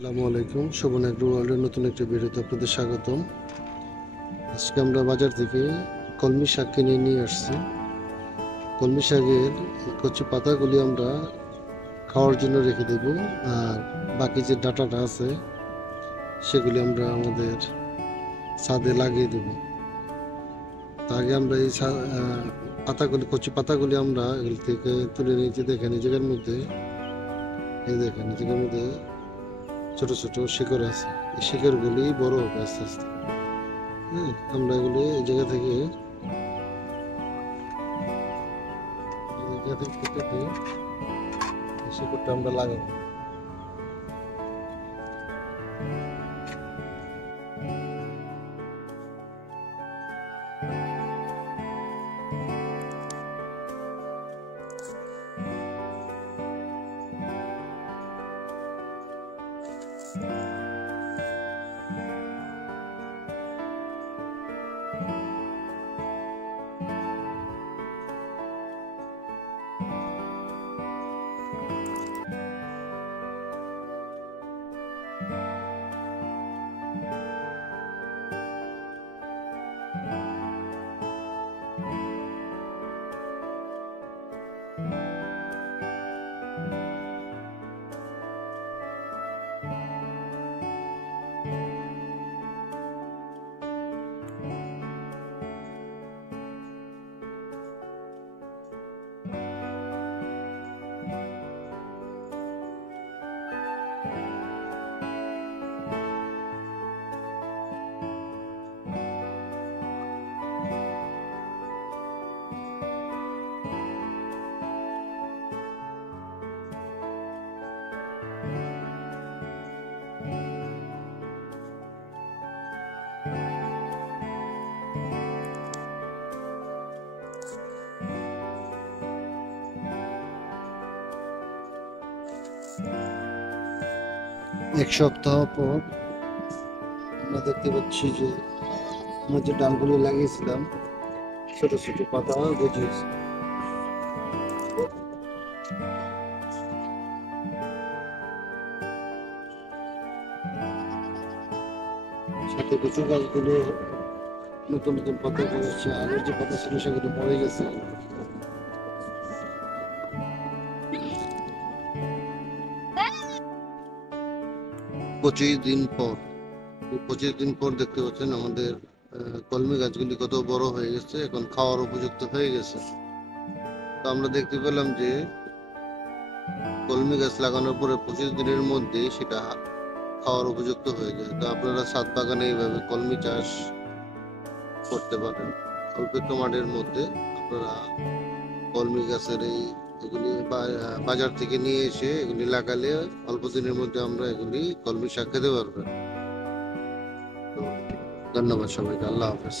আসসালামু আলাইকুম, শোভন এগ্রো ওয়ার্ল্ডের নতুন একটি ভিডিওতে আপনাদের স্বাগতম। আজকে আমরা বাজার থেকে কলমি শাক কিনে নিয়ে আসছি। কলমি শাকের কচি পাতাগুলি আমরা খাওয়ার জন্য রেখে দেব, আর বাকি যে ডাঁটাটা আছে সেগুলি আমরা আমাদের ছাদে লাগিয়ে দেব। তা আগে আমরা এই পাতাগুলি, কচি পাতাগুলি আমরা এগুলি থেকে তুলে নিয়েছি। দেখেন এই জায়গার মধ্যে, এই দেখেন এই জায়গার মধ্যে ছোট ছোট শিকড় আছে। এই শিকড়গুলি বড় হবে আস্তে আস্তে। আমরা এগুলি এই জায়গা থেকে কেটে শিকড়টা আমরা লাগাবো। এক সপ্তাহ পর আমরা দেখতে পাচ্ছি যে আমরা যে ডালগুলো লাগিয়েছিলাম ছোট ছোট পাতা গজিয়েছে। সাথে কচু গাছগুলো নতুন নতুন পাতা গজাচ্ছে, আগের যে পাতা ছিল সেগুলো পড়ে গেছে। 25 দিন পর, 25 দিন পর দেখতে পাচ্ছেন আমাদের কলমি গাছগুলি কত বড় হয়ে গেছে, এখন খাওয়ার উপযুক্ত হয়ে গেছে। তো আমরা দেখতে পেলাম যে কলমি গাছ লাগানোর পরে 25 দিনের মধ্যে সেটা খাওয়ার উপযুক্ত হয়ে যায়। তো আপনারা ছাদ বাগানে এইভাবে কলমি চাষ করতে পারেন। অল্প একটু মাটির মধ্যে আপনারা কলমি গাছের এগুলি বাজার থেকে নিয়ে এসে এগুলি লাগালে অল্প দিনের মধ্যে আমরা এগুলি কলমি শাক খেতে পারবেন। তো ধন্যবাদ সবাইকে, আল্লাহ হাফেজ।